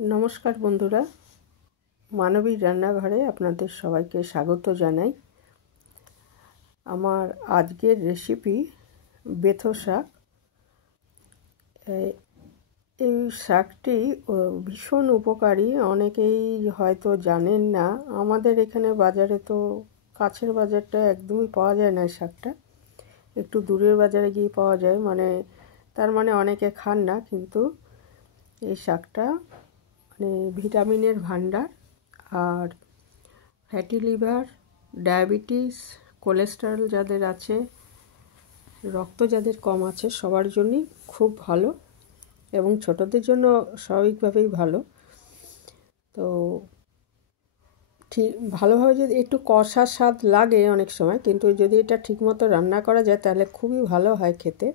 নমস্কার বন্ধুরা, মানবীর রান্নাঘরে আপনাদের সবাইকে স্বাগত জানাই। আমার আজকের রেসিপি বেথো শাক। এই শাকটি ভীষণ উপকারী, অনেকেই হয়তো জানেন না। আমাদের এখানে বাজারে তো কাছের বাজারটা একদমই পাওয়া যায় না, শাকটা একটু দূরের বাজারে গিয়ে পাওয়া যায়, তার মানে অনেকে খান না, কিন্তু এই শাকটা ভিটামিনের ভান্ডার। আর ফ্যাটি লিভার, ডায়াবেটিস, কোলেস্টেরল যাদের আছে, রক্ত যাদের কম আছে, সবার জন্যই খুব ভালো এবং ছোটদের জন্য স্বাভাবিকভাবেই ভালো। তো ঠিক ভালোভাবে যদি একটু কষা স্বাদ লাগে অনেক সময়, কিন্তু যদি এটা ঠিকমতো রান্না করা যায় তাহলে খুবই ভালো হয় খেতে।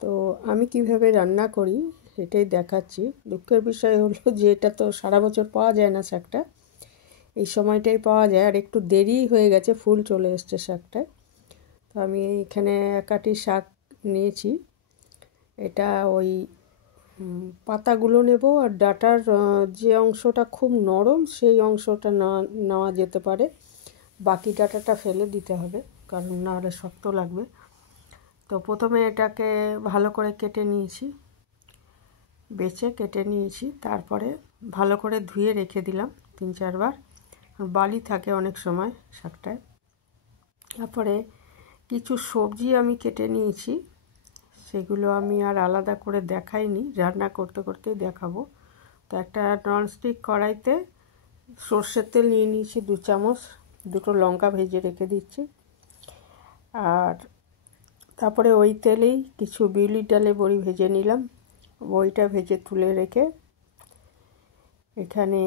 তো আমি কিভাবে রান্না করি সেটাই দেখাচ্ছি। দুঃখের বিষয় হলো যে এটা তো সারা বছর পাওয়া যায় না, শাকটা এই সময়টাই পাওয়া যায়, আর একটু দেরি হয়ে গেছে, ফুল চলে এসছে শাকটায়। তো আমি এখানে একাটি শাক নিয়েছি। এটা ওই পাতাগুলো নেব, আর ডাঁটার যে অংশটা খুব নরম সেই অংশটা নেওয়া যেতে পারে, বাকি ডাঁটাটা ফেলে দিতে হবে, কারণ নাহলে শক্ত লাগবে। তো প্রথমে এটাকে ভালো করে কেটে নিয়েছি, বেছে কেটে নিয়েছি, তারপরে ভালো করে ধুয়ে রেখে দিলাম 3-4 বার। বালি থাকে অনেক সময় শাকটায়। তারপরে কিছু সবজি আমি কেটে নিয়েছি, সেগুলো আমি আর আলাদা করে দেখাইনি, রান্না করতে করতেই দেখাবো। তো একটা ননস্টিক কড়াইতে সর্ষের তেল নিয়ে নিয়েছি 2 চামচ, দুটো লঙ্কা ভেজে রেখে দিচ্ছি। আর তারপরে ওই তেলেই কিছু বিউলির ডালে বড়ি ভেজে নিলাম, বড়িটা ভেজে তুলে রেখে এখানে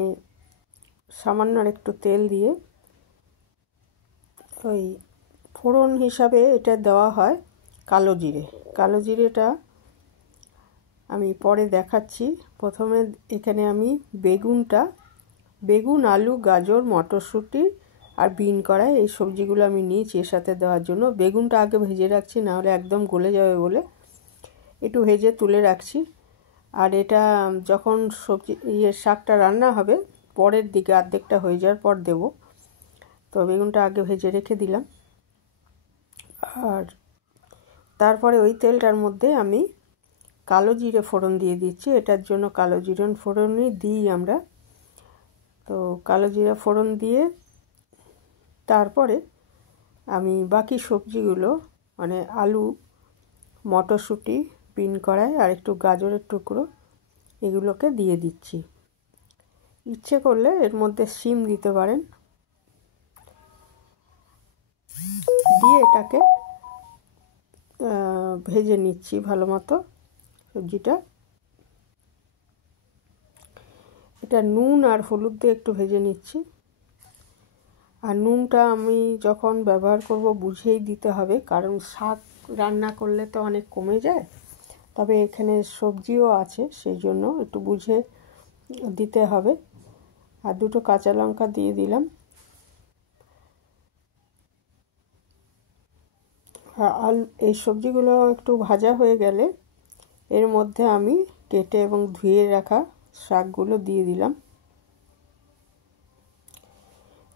সামান্য একটু তেল দিয়ে ওই ফোড়ন হিসাবে এটা দেওয়া হয় কালো জিরে। কালো জিরেটা আমি পরে দেখাচ্ছি। প্রথমে এখানে আমি বেগুন, আলু, গাজর, মটরশুঁটি আর বিন কড়াই এই সবজিগুলো আমি নিয়েছি এর সাথে দেওয়ার জন্য। বেগুনটা আগে ভেজে রাখছি, নাহলে একদম গলে যাবে বলে একটু ভেজে তুলে রাখছি। আর এটা যখন শাকটা রান্না হবে পরের দিকে, অর্ধেকটা হয়ে যাওয়ার পর দেব। তো বেগুনটা আগে ভেজে রেখে দিলাম। আর তারপরে ওই তেলটার মধ্যে আমি কালো জিরে ফোড়ন দিয়ে দিচ্ছি। এটার জন্য কালো জিরে ফোড়নই দিই আমরা। তো কালো জিরে ফোড়ন দিয়ে তারপরে আমি বাকি সবজিগুলো, আলু, মটরশুঁটি, বিন কড়াই আর একটু গাজরের টুকরো, এগুলোকে দিয়ে দিচ্ছি। ইচ্ছে করলে এর মধ্যে শিম দিতে পারেন। দিয়ে এটাকে ভেজে নিচ্ছি ভালো মতো সবজিটা। এটা নুন আর হলুদ দিয়ে একটু ভেজে নিচ্ছি। আর নুনটা আমি যখন ব্যবহার করব বুঝেই দিতে হবে, কারণ শাক রান্না করলে তো অনেক কমে যায়, তবে এখানে সবজিও আছে, সেই জন্য একটু বুঝে দিতে হবে। আর দুটো কাঁচা লঙ্কা দিয়ে দিলাম। আর এই সবজিগুলো একটু ভাজা হয়ে গেলে এর মধ্যে আমি কেটে এবং ধুয়ে রাখা শাকগুলো দিয়ে দিলাম।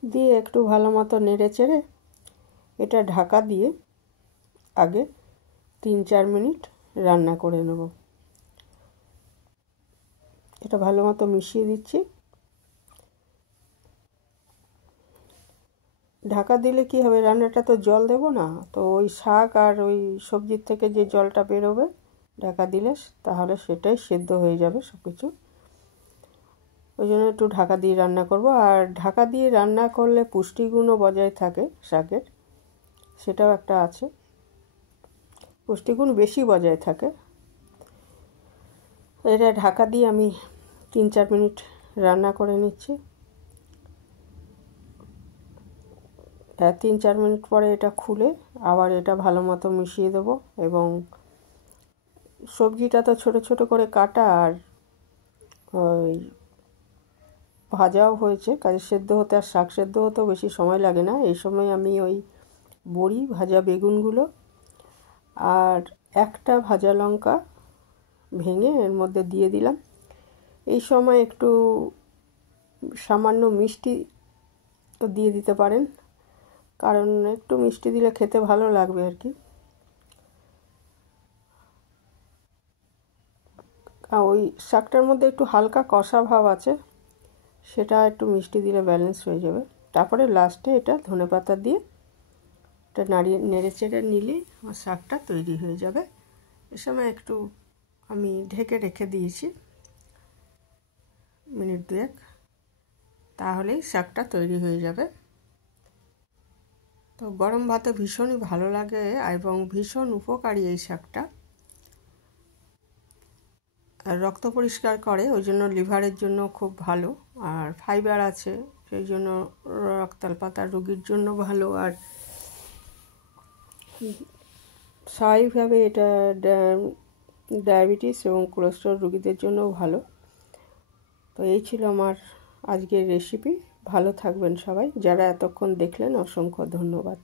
দিয়ে একটু ভালো মতো নেড়ে চেড়ে এটা ঢাকা দিয়ে আগে 3-4 মিনিট রান্না করে নেব। এটা ভালো মতো মিশিয়ে দিচ্ছি। ঢাকা দিলে কি হবে, রান্নাটা তো জল দেব না, তো ওই শাক আর ওই সবজির থেকে যে জলটা বেরোবে ঢাকা দিলে, তাহলে সেটাই সেদ্ধ হয়ে যাবে সব কিছু। ওই জন্য একটু ঢাকা দিয়ে রান্না করব। আর ঢাকা দিয়ে রান্না করলে পুষ্টিগুণও বজায় থাকে শাকের, সেটাও একটা আছে, পুষ্টিগুণ বেশি বজায় থাকে। এটা ঢাকা দিয়ে আমি 3-4 মিনিট রান্না করে নিচ্ছি। 3-4 মিনিট পরে এটা খুলে আবার এটা ভালো মতো মিশিয়ে দেব। এবং সবজিটা তো ছোট ছোট করে কাটা, আর ওই ভাজাও হয়েছে, কাজে সেদ্ধ হতে আর শাক সেদ্ধ হতেও বেশি সময় লাগে না। এই সময় আমি ওই বড়ি, ভাজা বেগুনগুলো আর একটা ভাজা লঙ্কা ভেঙে এর মধ্যে দিয়ে দিলাম। এই সময় একটু সামান্য মিষ্টি দিয়ে দিতে পারেন, কারণ একটু মিষ্টি দিলে খেতে ভালো লাগবে আর কি। ওই শাকটার মধ্যে একটু হালকা কষা ভাব আছে, সেটা একটু মিষ্টি দিলে ব্যালেন্স হয়ে যাবে। তারপরে লাস্টে এটা ধনেপাতা দিয়ে এটা নেড়ে চেড়ে নিলেই আমার শাকটা তৈরি হয়ে যাবে। এ সময় একটু আমি ঢেকে রেখে দিয়েছি মিনিট 2, তাহলেই শাকটা তৈরি হয়ে যাবে। তো গরম ভাতে ভীষণই ভালো লাগে এবং ভীষণ উপকারী এই শাকটা। আর রক্ত পরিষ্কার করে, ওই জন্য লিভারের জন্য খুব ভালো, আর ফাইবার আছে, সেই জন্য রক্তাল্পতা রোগীর জন্য ভালো। আর স্বাভাবিকভাবে এটা ডায়াবেটিস এবং কোলেস্টেরল রোগীদের জন্যও ভালো। তো এই ছিল আমার আজকের রেসিপি। ভালো থাকবেন সবাই, যারা এতক্ষণ দেখলেন অসংখ্য ধন্যবাদ।